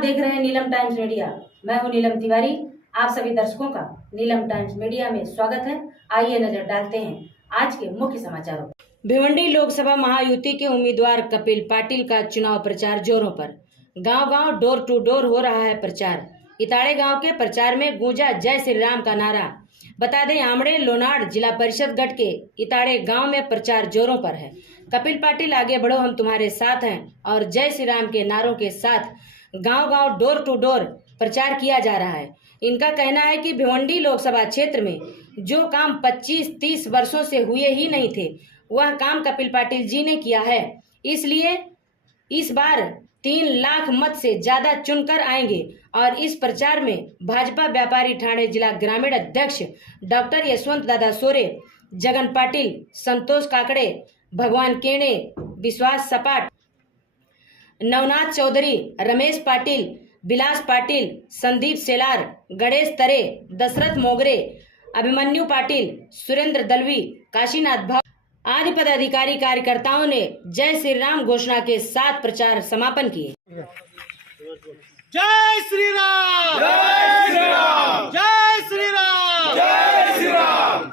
आप देख रहे हैं नीलम टाइम्स मीडिया। मैं हूं नीलम तिवारी। आप सभी दर्शकों का नीलम टाइम्स मीडिया में स्वागत है। आइए नजर डालते हैं आज के मुख्य समाचारों पर। भिवंडी लोकसभा महायुति के उम्मीदवार कपिल पाटिल का चुनाव प्रचार जोरों पर। गांव-गांव डोर टू डोर हो रहा है प्रचार। इताड़े गांव के प्रचार में गूंजा जय श्री राम का नारा। बता दें, आमड़े लोनाड़ जिला परिषद गढ़ के इताड़े गांव में प्रचार जोरों पर है। कपिल पाटिल आगे बढ़ो हम तुम्हारे साथ हैं और जय श्री राम के नारों के साथ गांव-गांव डोर टू डोर प्रचार किया जा रहा है। इनका कहना है कि भिवंडी लोकसभा क्षेत्र में जो काम 25-30 वर्षों से हुए ही नहीं थे, वह काम कपिल पाटिल जी ने किया है। इसलिए इस बार 3 लाख मत से ज्यादा चुनकर आएंगे और इस प्रचार में भाजपा व्यापारी ठाणे जिला ग्रामीण अध्यक्ष डॉक्टर यशवंत दादा सोरे, जगन पाटिल, संतोष काकड़े, भगवान केणे, विश्वास सपाट, नवनाथ चौधरी, रमेश पाटिल, बिलास पाटिल, संदीप सेलार, गणेश तरे, दशरथ मोगरे, अभिमन्यु पाटिल, सुरेंद्र दलवी, काशीनाथ भक्त आदि पदाधिकारी कार्यकर्ताओं ने जय श्री राम घोषणा के साथ प्रचार समापन किए। जय श्री राम, जय श्री राम, जय श्री राम, जय श्री राम।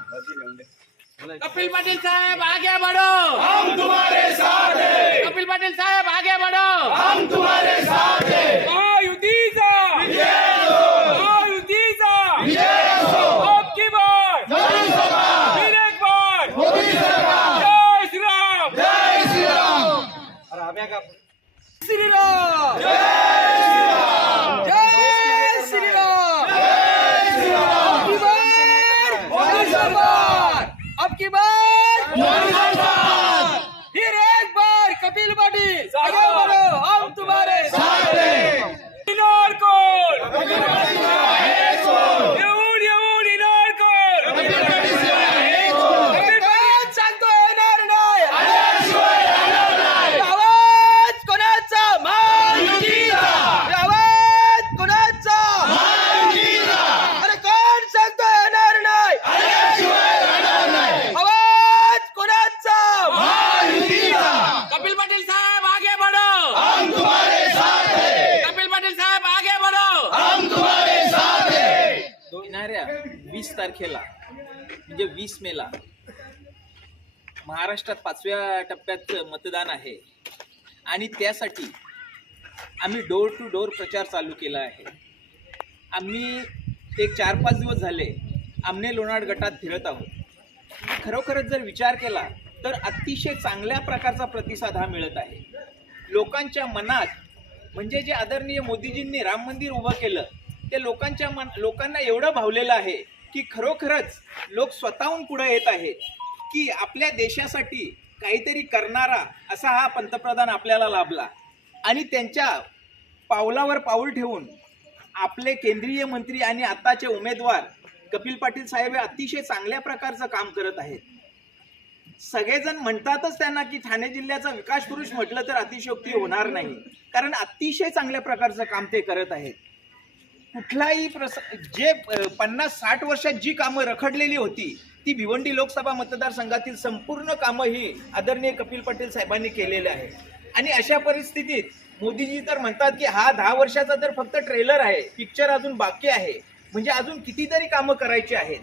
कपिल पाटिल साहब आगे बढ़ो, हम तुम्हारे साथ हैं। कपिल पाटिल साहब आगे बढ़ो, हम तुम्हारे साथ हैं। महायुतीचा विजय हो, महायुतीचा विजय हो। अब की बार मोदी सरकार, फिर एक बार मोदी सरकार। जय श्री राम, जय श्री राम। और आम्या का श्री राम, जय श्री राम, जय श्री राम, जय श्री राम। मोदी सरकार, अब की बार मोदी सरकार, फिर एक बार कपिल पाटिल आगे बढ़ो हम तुम्हारे साथ हैं। इनारकोल कपिल पाटिल है कोण, येऊन इनारकोल कपिल पाटिल है कोण। कपिल पाटिल सांगतो येणार नाही, आल्याशिवाय राहणार नाही। आवाज कोणाचा? महायुतीचा। आवाज कोणाचा? महायुतीचा। अरे कोण सांगतो येणार नाही, आल्याशिवाय राहणार नाही। आवाज कोणाचा? महायुतीचा। कपिल पाटिल साहब आगे बढ़ो, हम तुम्हारे साथ हैं। कपिल पाटिल साहब आगे बढ़ो, हम तुम्हारे साथ हैं। येणाऱ्या 20 तारखेला म्हणजे 20 मेला महाराष्ट्रात 5व्या टप्प्यात मतदान आहे आणि त्यासाठी आम्ही डोर टू डोर प्रचार चालू केला आहे। आम्ही एक 4-5 दिवस झाले आमने लोणाड गटात फिरत आहोत। खरोखरच जर विचार केला तर अतिशय चांगल्या प्रकारचा प्रतिसाद हा मिळत आहे लोकांच्या मनात। म्हणजे जे आदरणीय मोदीजींनी राम मंदिर उभं केलं ते लोकांना एवढं भावलेलं आहे की खरोखरच लोक स्वतःहून पुढे येत आहेत की आपल्या देशासाठी काहीतरी करणारा असा हा पंतप्रधान आपल्याला लाभला। आणि त्यांच्या पावलावर पाऊल ठेवून आपले केंद्रीय मंत्री आणि आताचे उमेदवार कपिल पाटिल साहेब हे अतिशय चांगल्या प्रकारचं काम करत आहेत। सगळेजण म्हणतातच त्यांना की ठाणे जिल्ह्याचा विकास पुरुष म्हटलं तर अतिशयोक्ती होणार नाही, कारण अतिशय चांगल्या प्रकारचं काम ते करत आहेत। कुठलाही जे 50-60 वर्षात जी कामं रखडलेली होती ती भिवंडी लोकसभा मतदारसंघातील संपूर्ण कामं ही आदरणीय कपिल पाटिल साहेबांनी केलेले आहे। आणि अशा परिस्थितीत मोदीजी तर म्हणतात की हा 10 वर्षाचा तर फक्त ट्रेलर आहे, पिक्चर अजून बाकी आहे, म्हणजे अजून कितीतरी कामं करायची आहेत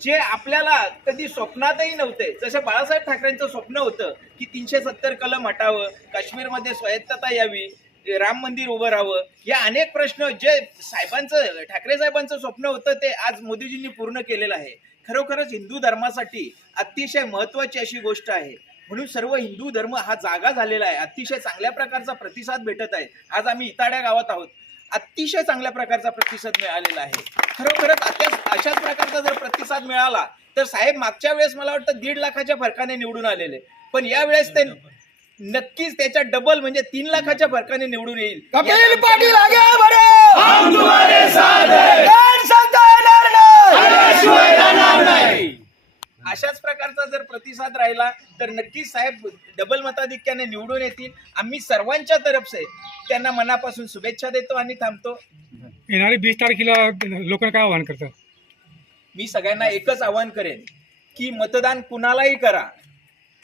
जे आपल्याला कधी स्वप्नातही नव्हते। जसं बाळासाहेब ठाकरेंचं स्वप्न होतं की 370 कलम हटावं, काश्मीरमध्ये स्वायत्तता यावी, राम मंदिर उभं राहावं, या अनेक प्रश्न जे ठाकरे साहेबांचं स्वप्न होतं ते आज मोदीजींनी पूर्ण केलेलं आहे। खरोखरच हिंदू धर्मासाठी अतिशय महत्त्वाची अशी गोष्ट आहे, म्हणून सर्व हिंदू धर्म हा जागा झालेला आहे। अतिशय चांगल्या प्रकारचा प्रतिसाद भेटत आहे। आज आम्ही इताड्या गावात आहोत, अतिशय चांगल्या प्रकारचा प्रतिसाद मिळालेला आहे। खरोखरच अशाच प्रकारचा जर प्रतिसाद मिळाला तर साहेब मागच्या वेळेस मला वाटतं 1.5 लाखाच्या फरकाने निवडून आलेले, पण यावेळेस ते नक्कीच त्याच्या डबल म्हणजे 3 लाखाच्या फरकाने निवडून येईल। कपिल पाटिल आगे बढ़ो, हम तुम्हारे साथ हैं। कोण सांगतो येणार नाही, आल्याशिवाय राहणार नाही। अशाच प्रकारचा जर प्रतिसाद राहिला तर नक्कीच साहेब डबल मताधिक्याने निवडून येतील। आम्ही सर्वांच्या तर्फे त्यांना मनापासून शुभेच्छा देतो आणि थांबतो। येणारी 20 तारखेला लोकांना काय आवाहन करतात? मी सगळ्यांना एकच आवाहन करेन की मतदान कुणालाही करा,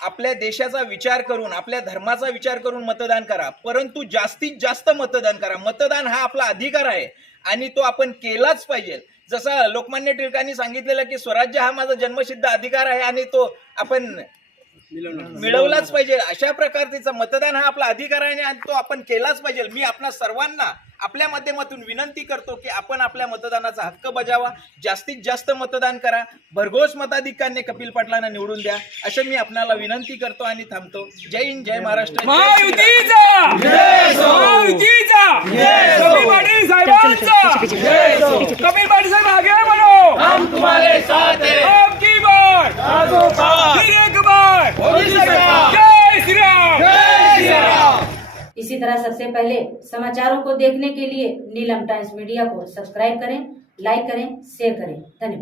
आपल्या देशाचा विचार करून, आपल्या धर्माचा विचार करून मतदान करा, परंतु जास्तीत जास्त मतदान करा. मतदान हा आपला अधिकार आहे आणि तो आपण केलाच पाहिजे. जसं लोकमान्य टिळकांनी सांगितलेलं की स्वराज्य हा माझा जन्मसिद्ध अधिकार आहे आणि तो आपण मिळवलाच पाहिजे. अशा प्रकारचा मतदान हा आपला अधिकार आहे आणि तो आपण केलाच पाहिजे. मी आपणा सर्वांना आपल्या माध्यमातून विनंती करतो की आपण आपल्या मतदानाचा हक्क बजावा, जास्तीत जास्त मतदान करा, भरघोस मताधिक्याने कपिल पाटलांना निवडून द्या, असं मी आपल्याला विनंती करतो आणि थांबतो. जय हिंद, जय महाराष्ट्र. कपिल पाटील साहेब आगे बढ़ो, हम तुम्हारे साथ हैं, आपकी बार फिर एक बार, जय श्री राम, जय श्री राम। इसी तरह सबसे पहले समाचारों को देखने के लिए नीलम टाइम्स मीडिया को सब्सक्राइब करें, लाइक करें, शेयर करें। धन्यवाद।